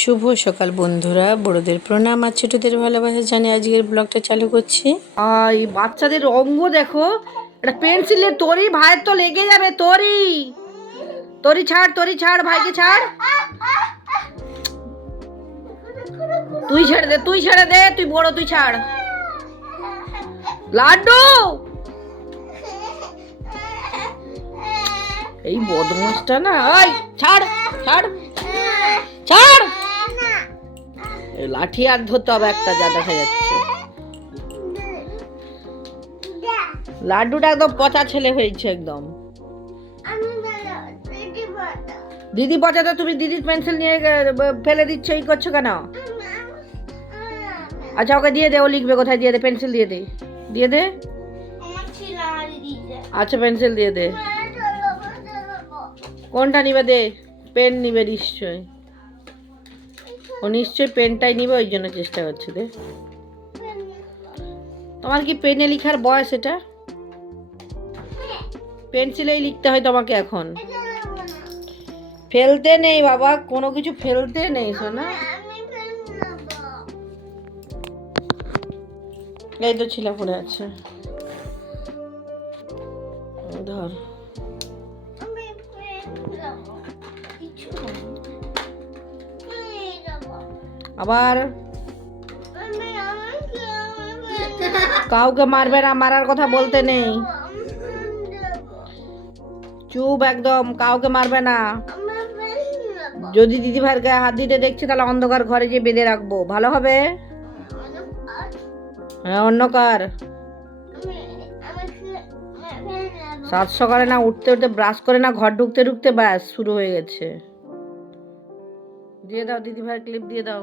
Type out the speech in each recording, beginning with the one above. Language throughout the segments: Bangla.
শুভ সকাল বন্ধুরা। বড়দের প্রণাম আর ছোটদের ভালোবাসা জানি আজকের ব্লগটা চালু করছি। আর এই বাচ্চাদের অঙ্গ দেখো। এটা পেন্সিলের তরি, ভাইয়ের তো লেগে যাবে তরি। তরি ছাড় তরি ছাড়, ভাইকে ছাড়। তুই ছেড়ে দে, তুই ছেড়ে দে, তুই বড়, তুই ছাড়। লাড্ডু! এই বদমাসটা না ওই ছাড় ছাড়। লাঠি আর ধরতে হবে একটা, যা দেখা যাচ্ছে। লাড্ডুটা একদম পচা ছেলে হয়েছে একদম। দিদি পচা তো তুমি দিদির পেন্সিল নিয়ে ফেলে দিচ্ছ এই করছ কেন? আচ্ছা ওকে দিয়ে দে, ও লিখবে কোথায়, দিয়ে দে পেন্সিল দিয়ে দে। দিয়ে দে। আচ্ছা পেন্সিল দিয়ে দে। কোনটা নিবে দে? পেন নিবে নিশ্চয় ও নিশ্চয়ই পেনটাই নিবে, ওই জন্য চেষ্টা করছে দে তোমার কি পেনে লিখার বয়স এটা? পেন্সিলেই লিখতে হয় তোমাকে এখন। ফেলতে নেই বাবা, কোনো কিছু ফেলতে নেই, সোনা। এই তো ছিলা পড়ে আছে। ধর। আবার কাউকে মারবে না, মারার কথা বলতে নেই। চুপ একদম, কাউকে মারবে না। যদি দিদি গায়ে হাত দিতে দেখছি, তাহলে অন্ধকার ঘরে গিয়ে বেঁধে রাখব। ভালো হবে? হ্যাঁ অন্ধকার সাত সকালে না, উঠতে উঠতে ব্রাশ করে না, ঘর ঢুকতে ঢুকতে ব্যাস, শুরু হয়ে গেছে। দিয়ে দাও, দিদি ভাইয়ের ক্লিপ দিয়ে দাও।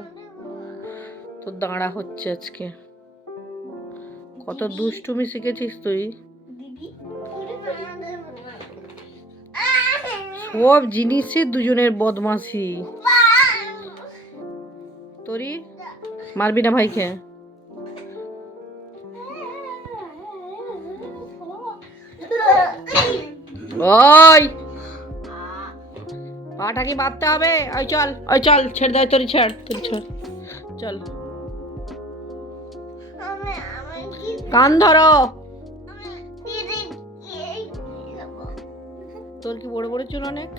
তোর দাঁড়া হচ্ছে আজকে। কত দুষ্টুমি শিখেছিস তুই? সব জিনিসে দুজনের বদমাসি তোরি? মারবি না ভাইকে? ওই! পাটা কি বাঁধতে হবে। ওই চল ওই চল ছেড়ে দেয় তোরি ছেড় তোরি ছেড়। চল। কান ধরো। তোর কি বড় বড় চুল অনেক?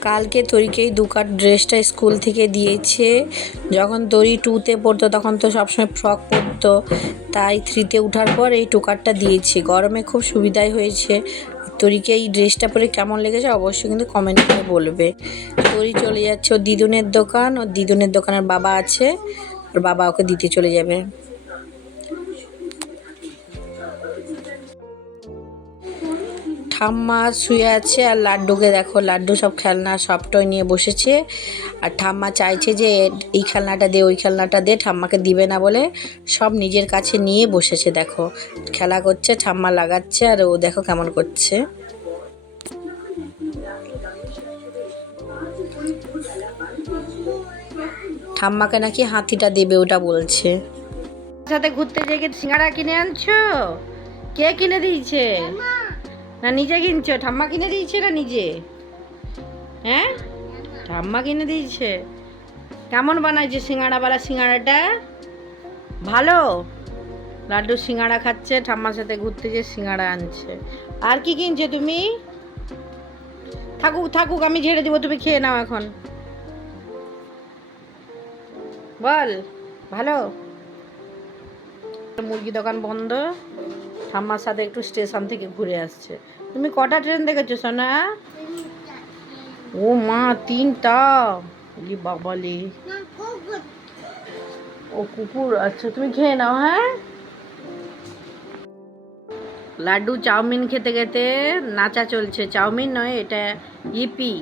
কালকে তরিকেই দু কাট ড্রেসটা স্কুল থেকে দিয়েছে। যখন তরি টুতে পড়তো, তখন তো সবসময় ফ্রক পরতো। তাই থ্রিতে ওঠার পর এই টুকারটা দিয়েছে। গরমে খুব সুবিধাই হয়েছে। তরিকে এই ড্রেসটা পরে কেমন লেগেছে অবশ্যই কিন্তু কমেন্ট করে বলবে। তরি চলে যাচ্ছে ওর দিদুনের দোকান ও দিদুনের দোকানের বাবা আছে, ওর বাবা ওকে দিতে চলে যাবে। ঠাম্মা শুয়ে আছে আর লাড্ডুকে দেখো লাড্ডু সব খেলনা সব টয় নিয়ে বসেছে। আর ঠাম্মা চাইছে যে এই খেলনাটা দে ওই খেলনাটা দে ঠাম্মাকে দিবে না বলে সব নিজের কাছে নিয়ে বসেছে দেখো। খেলা করছে ঠাম্মা লাগাচ্ছে আর ও দেখো কেমন করছে। ঠাম্মাকে নাকি হাতিটা দেবে ওটা বলছে। সাথে ঘুরতে যেয়ে কি সিঙ্গাড়া কিনে আনছো? কে কিনে দিয়েছে? না, নিজে কিনছো? ঠাম্মা কিনে দিয়েছে না নিজে? হ্যাঁ? ঠাম্মা কিনে দিয়েছে। কেমন বানাইছে সিঙ্গাড়াওয়ালা সিঙ্গাড়াটা? ভালো? লাড্ডু সিঙ্গাড়া খাচ্ছে, ঠাম্মার সাথে ঘুরতে যেয়ে সিঙ্গাড়া আনছে। আর কি কিনছে তুমি? থাকুক থাকুক, আমি ঝেড়ে দেবো, তুমি খেয়ে নাও এখন। বল, ভালো? মুরগি দোকান বন্ধ। ঠাম্মার সাথে একটু স্টেশন থেকে ঘুরে আসছে। তুমি কটা ট্রেন দেখেছ, সোনা? ও মা, তিনটা। বলি বাবালি। ও কুকুর আচ্ছা তুমি খেয়ে নাও হ্যাঁ? লাড্ডু, চাউমিন খেতে খেতে নাচা চলছে। চাউমিন নয়, এটা ইপি।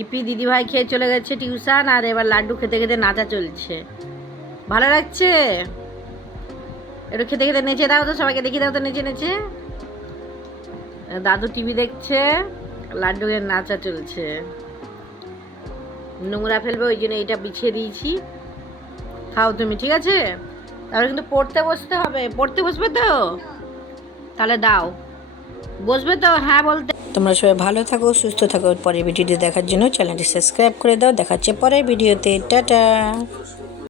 ইপি দিদিভাই খেয়ে চলে গেছে টিউশন, আর এবার লাড্ডু খেতে খেতে নাচা চলছে। ভালো লাগছে? একটু খেতে খেতে নেচে দাও তো, সবাইকে দেখিয়ে দাও তো, নেচে নেচে। দাদু টিভি দেখছে লাড্ডুকে নাচা চলছে। নোংরা ফেলবে, ওই জন্য এইটা বিছিয়ে দিয়েছি। খাও তুমি, ঠিক আছে? তাহলে কিন্তু পড়তে বসতে হবে। পড়তে বসবে তো? তাহলে দাও। বসবে তো? হ্যাঁ বলতে। তোমরা সবাই ভালো থাকো, সুস্থ থাকো। পরের ভিডিওটি দেখার জন্য চ্যানেলটি সাবস্ক্রাইব করে দাও। দেখাচ্ছে পরের ভিডিওতে। টাটা।